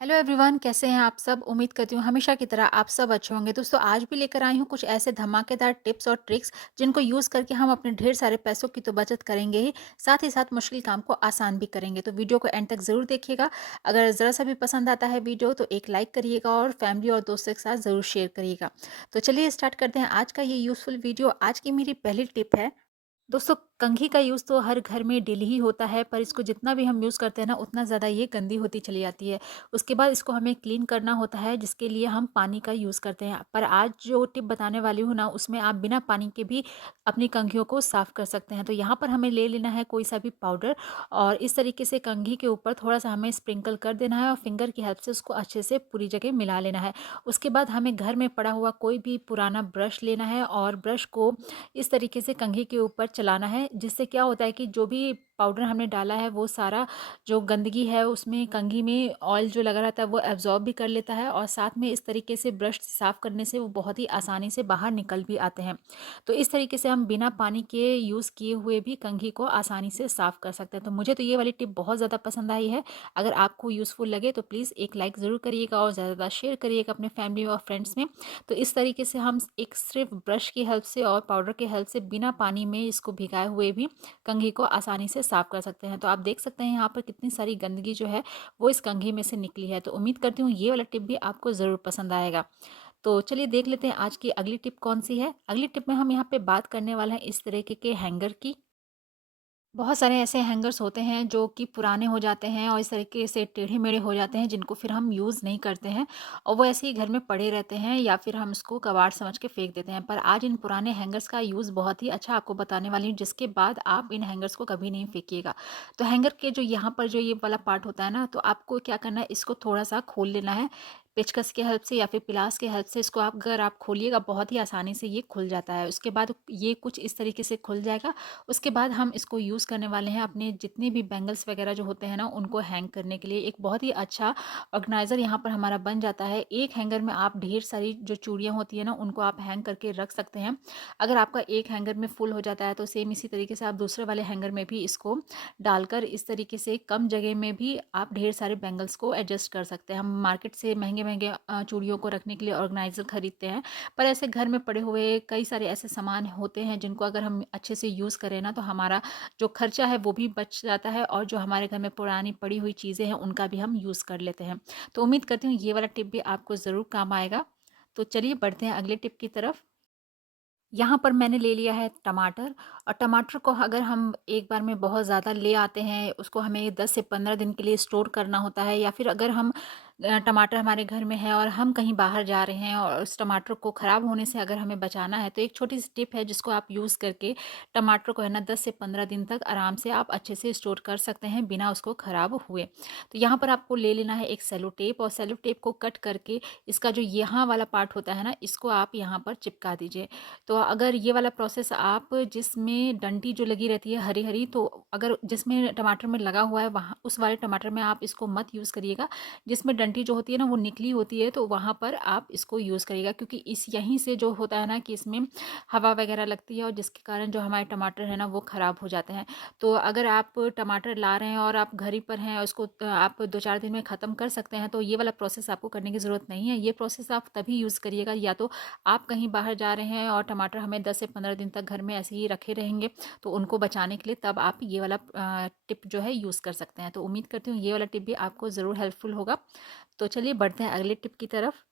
Hello everyone, कैसे हैं आप सब। उम्मीद करती हूँ हमेशा की तरह आप सब अच्छे होंगे। दोस्तों, आज भी लेकर आई हूँ कुछ ऐसे धमाकेदार टिप्स और ट्रिक्स जिनको यूज़ करके हम अपने ढेर सारे पैसों की तो बचत करेंगे ही, साथ ही साथ मुश्किल काम को आसान भी करेंगे। तो वीडियो को एंड तक ज़रूर देखिएगा। अगर ज़रा सा भी पसंद आता है वीडियो तो एक लाइक करिएगा और फैमिली और दोस्तों के साथ ज़रूर शेयर करिएगा। तो चलिए स्टार्ट करते हैं आज का ये यूज़फुल वीडियो। आज की मेरी पहली टिप है, दोस्तों, कंघी का यूज़ तो हर घर में डेली ही होता है, पर इसको जितना भी हम यूज़ करते हैं ना, उतना ज़्यादा ये गंदी होती चली जाती है। उसके बाद इसको हमें क्लीन करना होता है, जिसके लिए हम पानी का यूज़ करते हैं। पर आज जो टिप बताने वाली हूँ ना, उसमें आप बिना पानी के भी अपनी कंघियों को साफ़ कर सकते हैं। तो यहाँ पर हमें ले लेना है कोई सा भी पाउडर और इस तरीके से कंघी के ऊपर थोड़ा-सा हमें स्प्रिंकल कर देना है और फिंगर की हेल्प से उसको अच्छे से पूरी जगह मिला लेना है। उसके बाद हमें घर में पड़ा हुआ कोई भी पुराना ब्रश लेना है और ब्रश को इस तरीके से कंघी के ऊपर चलाना है, जिससे क्या होता है कि जो भी पाउडर हमने डाला है वो सारा जो गंदगी है उसमें कंघी में ऑयल जो लगा रहता है वो एब्जॉर्ब भी कर लेता है और साथ में इस तरीके से ब्रश साफ़ करने से वो बहुत ही आसानी से बाहर निकल भी आते हैं। तो इस तरीके से हम बिना पानी के यूज़ किए हुए भी कंघी को आसानी से साफ़ कर सकते हैं। तो मुझे तो ये वाली टिप बहुत ज़्यादा पसंद आई है। अगर आपको यूज़फुल लगे तो प्लीज़ एक लाइक ज़रूर करिएगा और ज़्यादा शेयर करिएगा अपने फैमिली और फ्रेंड्स में। तो इस तरीके से हम एक सिर्फ ब्रश की हेल्प से और पाउडर की हेल्प से बिना पानी में इसको भिगाए हुए भी कंघी को आसानी से साफ़ कर सकते हैं। तो आप देख सकते हैं यहाँ पर कितनी सारी गंदगी जो है वो इस कंघी में से निकली है। तो उम्मीद करती हूँ ये वाला टिप भी आपको ज़रूर पसंद आएगा। तो चलिए देख लेते हैं आज की अगली टिप कौन सी है। अगली टिप में हम यहाँ पे बात करने वाले हैं इस तरीके के हैंगर की। बहुत सारे ऐसे हैंगर्स होते हैं जो कि पुराने हो जाते हैं और इस तरीके से टेढ़े-मेढ़े हो जाते हैं, जिनको फिर हम यूज़ नहीं करते हैं और वो ऐसे ही घर में पड़े रहते हैं या फिर हम उसको कबाड़ समझ के फेंक देते हैं। पर आज इन पुराने हैंगर्स का यूज़ बहुत ही अच्छा आपको बताने वाली हूँ, जिसके बाद आप इन हैंगर्स को कभी नहीं फेंकिएगा। तो हैंगर के जो यहाँ पर जो ये वाला पार्ट होता है ना, तो आपको क्या करना है, इसको थोड़ा-सा खोल लेना है पेचकस की हेल्प से या फिर पिलास की हेल्प से। इसको आप अगर आप खोलिएगा बहुत ही आसानी से ये खुल जाता है। उसके बाद ये कुछ इस तरीके से खुल जाएगा। उसके बाद हम इसको यूज़ करने वाले हैं अपने जितने भी बैंगल्स वगैरह जो होते हैं ना, उनको हैंग करने के लिए। एक बहुत ही अच्छा ऑर्गेनाइज़र यहाँ पर हमारा बन जाता है। एक हैंगर में आप ढेर सारी जो चूड़ियाँ होती है ना, उनको आप हैंग करके रख सकते हैं। अगर आपका एक हैंगर में फुल हो जाता है तो सेम इसी तरीके से आप दूसरे वाले हैंगर में भी इसको डालकर इस तरीके से कम जगह में भी आप ढेर सारे बैंगल्स को एडजस्ट कर सकते हैं। हम मार्केट से महंगे-महंगे चूड़ियों को रखने के लिए ऑर्गेनाइज़र खरीदते हैं, पर ऐसे घर में पड़े हुए कई सारे ऐसे सामान होते हैं जिनको अगर हम अच्छे से यूज़ करें ना, तो हमारा जो खर्चा है वो भी बच जाता है और जो हमारे घर में पुरानी पड़ी हुई चीज़ें हैं उनका भी हम यूज़ कर लेते हैं। तो उम्मीद करती हूँ ये वाला टिप भी आपको ज़रूर काम आएगा। तो चलिए बढ़ते हैं अगले टिप की तरफ। यहाँ पर मैंने ले लिया है टमाटर और टमाटर को अगर हम एक बार में बहुत ज़्यादा ले आते हैं, उसको हमें 10 से 15 दिन के लिए स्टोर करना होता है, या फिर अगर हम टमाटर हमारे घर में है और हम कहीं बाहर जा रहे हैं और उस टमाटर को ख़राब होने से अगर हमें बचाना है, तो एक छोटी-सी टिप है जिसको आप यूज़ करके टमाटर को है ना 10 से 15 दिन तक आराम से आप अच्छे से स्टोर कर सकते हैं बिना उसको ख़राब हुए। तो यहाँ पर आपको ले लेना है एक सेलो टेप और सेलो टेप को कट करके इसका जो यहाँ वाला पार्ट होता है ना, इसको आप यहाँ पर चिपका दीजिए। तो अगर ये वाला प्रोसेस आप जिसमें डंठी जो लगी रहती है हरी-हरी, तो अगर जिसमें टमाटर में लगा हुआ है वहाँ उस वाले टमाटर में आप इसको मत यूज़ करिएगा। जिसमें डंठी जो होती है ना वो निकली होती है, तो वहाँ पर आप इसको यूज़ करिएगा, क्योंकि इस यहीं से जो होता है ना कि इसमें हवा वगैरह लगती है और जिसके कारण जो हमारे टमाटर है ना वो ख़राब हो जाते हैं। तो अगर आप टमाटर ला रहे हैं और आप घर ही पर हैं और उसको आप 2-4 दिन में ख़त्म कर सकते हैं, तो ये वाला प्रोसेस आपको करने की ज़रूरत नहीं है। ये प्रोसेस आप तभी यूज़ करिएगा या तो आप कहीं बाहर जा रहे हैं और टमाटर हमें 10 से 15 दिन तक घर में ऐसे ही रखे रहेंगे, तो उनको बचाने के लिए तब आप ये वाला टिप जो है यूज़ कर सकते हैं। तो उम्मीद करती हूँ ये वाला टिप भी आपको ज़रूर हेल्पफुल होगा। तो चलिए बढ़ते हैं अगले टिप की तरफ।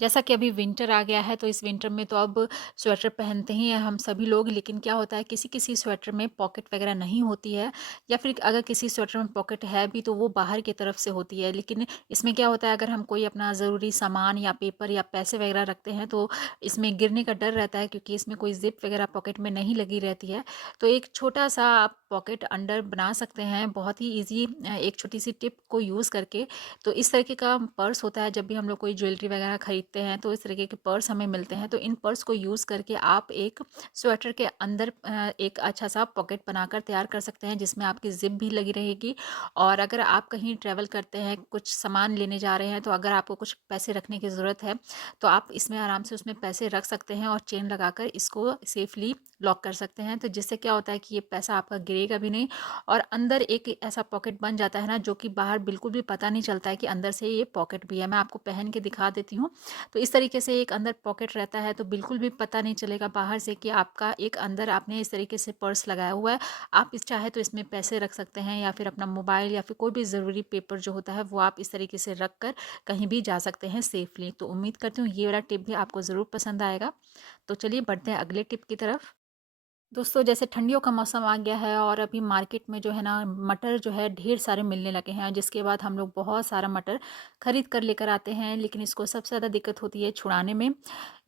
जैसा कि अभी विंटर आ गया है, तो इस विंटर में तो अब स्वेटर पहनते ही हैं हम सभी लोग, लेकिन क्या होता है किसी-किसी स्वेटर में पॉकेट वगैरह नहीं होती है, या फिर अगर किसी स्वेटर में पॉकेट है भी तो वो बाहर की तरफ से होती है। लेकिन इसमें क्या होता है, अगर हम कोई अपना ज़रूरी सामान या पेपर या पैसे वगैरह रखते हैं तो इसमें गिरने का डर रहता है, क्योंकि इसमें कोई ज़िप वगैरह पॉकेट में नहीं लगी रहती है। तो एक छोटा-सा आप पॉकेट अंडर बना सकते हैं बहुत ही ईज़ी एक छोटी-सी टिप को यूज़ करके। तो इस तरीके का पर्स होता है, जब भी हम लोग कोई ज्वेलरी वगैरह खरीदते देखते हैं तो इस तरीके के पर्स हमें मिलते हैं। तो इन पर्स को यूज़ करके आप एक स्वेटर के अंदर एक अच्छा-सा पॉकेट बनाकर तैयार कर सकते हैं, जिसमें आपकी ज़िप भी लगी रहेगी। और अगर आप कहीं ट्रैवल करते हैं, कुछ सामान लेने जा रहे हैं, तो अगर आपको कुछ पैसे रखने की ज़रूरत है, तो आप इसमें आराम से उसमें पैसे रख सकते हैं और चेन लगाकर इसको सेफ़ली लॉक कर सकते हैं। तो जिससे क्या होता है कि ये पैसा आपका गिरेगा भी नहीं और अंदर एक ऐसा पॉकेट बन जाता है ना, जो कि बाहर बिल्कुल भी पता नहीं चलता है कि अंदर से ये पॉकेट भी है। मैं आपको पहन के दिखा देती हूँ। तो इस तरीके से एक अंदर पॉकेट रहता है, तो बिल्कुल भी पता नहीं चलेगा बाहर से कि आपका एक अंदर आपने इस तरीके से पर्स लगाया हुआ है। आप इस चाहे तो इसमें पैसे रख सकते हैं या फिर अपना मोबाइल या फिर कोई भी ज़रूरी पेपर जो होता है वो आप इस तरीके से रख कर कहीं भी जा सकते हैं सेफ़ली। तो उम्मीद करती हूँ ये वाला टिप भी आपको ज़रूर पसंद आएगा। तो चलिए बढ़ते हैं अगले टिप की तरफ। दोस्तों, जैसे ठंडियों का मौसम आ गया है और अभी मार्केट में जो है ना मटर जो है ढेर सारे मिलने लगे हैं, जिसके बाद हम लोग बहुत सारा मटर खरीद कर लेकर आते हैं, लेकिन इसको सबसे ज़्यादा दिक्कत होती है छुड़ाने में।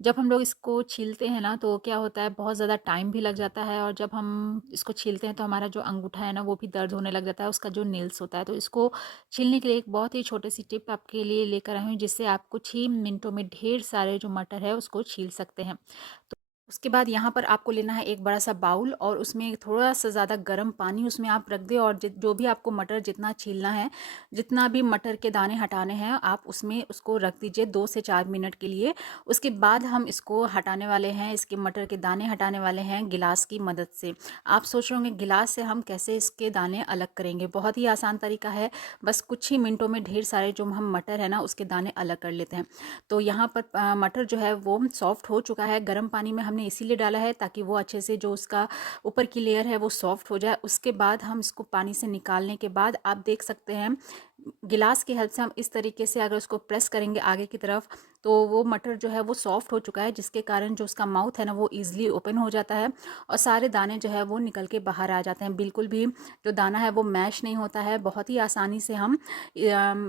जब हम लोग इसको छीलते हैं ना तो क्या होता है, बहुत ज़्यादा टाइम भी लग जाता है और जब हम इसको छीलते हैं तो हमारा जो अंगूठा है ना वो भी दर्द होने लग जाता है, उसका जो नेल्स होता है। तो इसको छीलने के लिए एक बहुत ही छोटी सी टिप आपके लिए लेकर आई हूँ, जिससे आप कुछ ही मिनटों में ढेर सारे जो मटर है उसको छील सकते हैं। उसके बाद यहाँ पर आपको लेना है एक बड़ा-सा बाउल और उसमें थोड़ा-सा ज़्यादा गर्म पानी उसमें आप रख दें और जो भी आपको मटर जितना छीलना है, जितना भी मटर के दाने हटाने हैं, आप उसमें उसको रख दीजिए 2 से 4 मिनट के लिए। उसके बाद हम इसको हटाने वाले हैं, इसके मटर के दाने हटाने वाले हैं गिलास की मदद से। आप सोच रहे होंगे गिलास से हम कैसे इसके दाने अलग करेंगे? बहुत ही आसान तरीका है, बस कुछ ही मिनटों में ढेर सारे जो हम मटर है ना उसके दाने अलग कर लेते हैं। तो यहाँ पर मटर जो है वो सॉफ्ट हो चुका है। गर्म पानी में हमने इसीलिए डाला है ताकि वो अच्छे से जो उसका ऊपर की लेयर है वो सॉफ्ट हो जाए। उसके बाद हम इसको पानी से निकालने के बाद आप देख सकते हैं गिलास की हेल्प से हम इस तरीके से अगर उसको प्रेस करेंगे आगे की तरफ तो वो मटर जो है वो सॉफ्ट हो चुका है, जिसके कारण जो उसका माउथ है ना वो ईजिली ओपन हो जाता है और सारे दाने जो है वो निकल के बाहर आ जाते हैं। बिल्कुल भी जो दाना है वो मैश नहीं होता है। बहुत ही आसानी से हम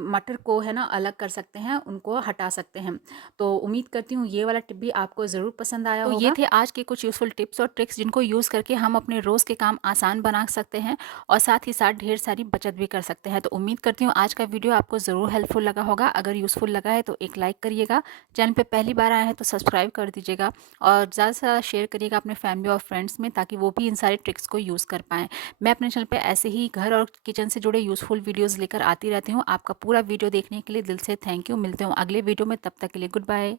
मटर को है ना अलग कर सकते हैं, उनको हटा सकते हैं। तो उम्मीद करती हूँ ये वाला टिप भी आपको ज़रूर पसंद आया होगा। तो ये थे आज के कुछ यूज़फुल टिप्स और ट्रिक्स जिनको यूज़ करके हम अपने रोज़ के काम आसान बना सकते हैं और साथ ही साथ ढेर सारी बचत भी कर सकते हैं। तो उम्मीद करती हूँ आज का वीडियो आपको ज़रूर हेल्पफुल लगा होगा। अगर यूज़फुल लगा है तो एक लाइक करिएगा, चैनल पे पहली बार आए हैं तो सब्सक्राइब कर दीजिएगा और ज़्यादा से ज़्यादा शेयर करिएगा अपने फैमिली और फ्रेंड्स में, ताकि वो भी इन सारे ट्रिक्स को यूज़ कर पाएँ। मैं अपने चैनल पे ऐसे ही घर और किचन से जुड़े यूज़फुल वीडियोज़ लेकर आती रहती हूँ। आपका पूरा वीडियो देखने के लिए दिल से थैंक यू। मिलते हूँ अगले वीडियो में, तब तक के लिए गुड बाय।